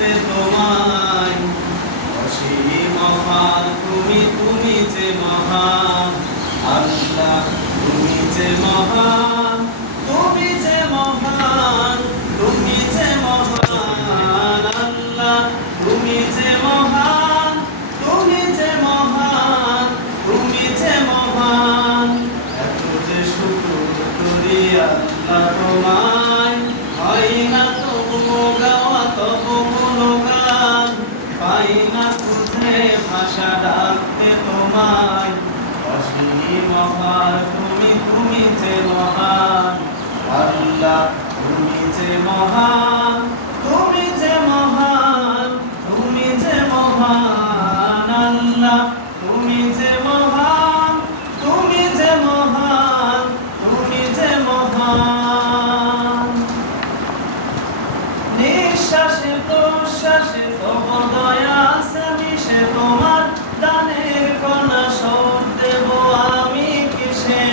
ডাকতে তোমায়, অসীম মহান তুমি, তুমি যে মহান আল্লাহ, তুমি যে মহান, তুমি যে মহান, তুমি যে মহান আল্লাহ, তুমি যে মহান, তুমি যে মহান, তুমি যে মহান। এত যে শুকর করি আল্লাহ তোমায়, হয় না তবু গাওয়া তবু গুণগান, পাই না খুঁজে ভাষা ডাকতে তোমায়, অসীম মহান তুমি, তুমি যে মহান আল্লাহ, তুমি যে মহান, তুমি যে মহান, তুমি যে মহান আল্লাহ, তুমি যে মহান, তুমি যে মহান, তুমি যে মহান। নিঃশ্বাসে প্রশ্বাসে তব দয়া আছে মিশে, তোমার দানের কণা সব দেব আমি কিসে।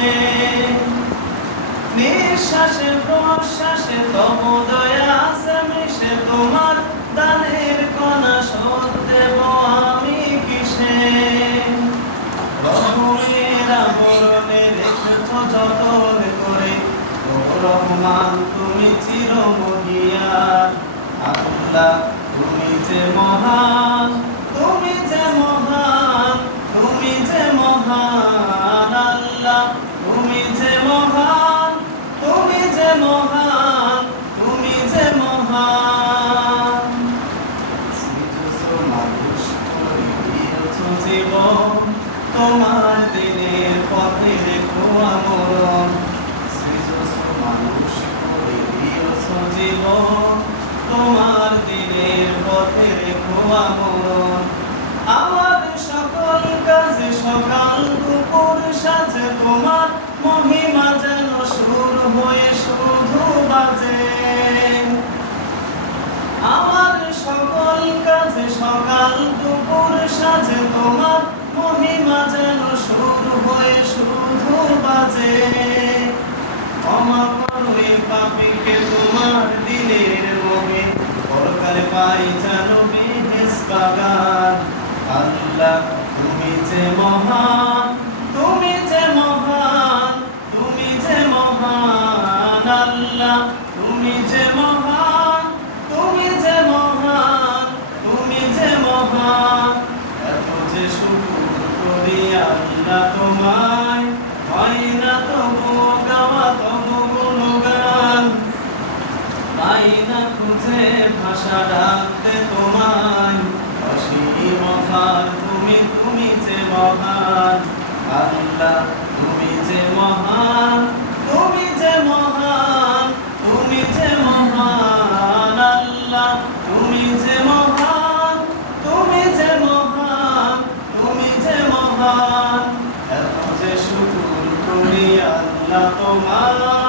নিঃশ্বাসে প্রশ্বাসে তব দয়া আছে মিশে, তোমার দানের কণা সব দেব আমি কিসে। রহমের আবরণে রেখেছ যতন করে, ও রহমান তুমি চিরমহিয়ান আল্লাহ, তুমি যে মহান, তুমি যে মহান, তুমি যে মহান আল্লাহ, তুমি যে মহান, তুমি যে মহান, তুমি যে মহান। সৃজছো মানুষ করে দিয়েছ জীবন, তোমার দিনের পথে রেখো আমরণ। সৃজছো মানুষ করে দিয়েছ জীবন, তোমার দিনের পথে রেখো আমরণ। আমার সকল কাজে সকাল দুপুর সাজে, তোমার মহিমা যেন সুর হয়ে শুধু বাজে। আমার সকল কাজে সকাল দুপুর সাজে, তোমার মহিমা যেন সুর হয়ে শুধু বাজে। ক্ষমা করো এ পাপীকে তোমার দিলের মোহে, পরকালে পাই যেন বেহেশত বাগান আল্লাহ, তুমি যে মহান, তুমি যে মহান, তুমি যে মহান আল্লাহ, তুমি যে মহান, তুমি যে মহান, তুমি যে মহান। এত যে শুকর করি আল্লাহ তোমায়, হয় না তবু গাওয়া তবু গুণগান, পাই না খুঁজে ভাষা ডাকতে তোমায়, অসীম মহান তুমি, তুমি যে মহান আল্লাহ, তুমি যে মহান, তুমি যে মহান, তুমি যে মহান আল্লাহ, তুমি যে মহান, তুমি যে মহান, তুমি যে মহান। এত যে শুকর করি আল্লাহ তোমার।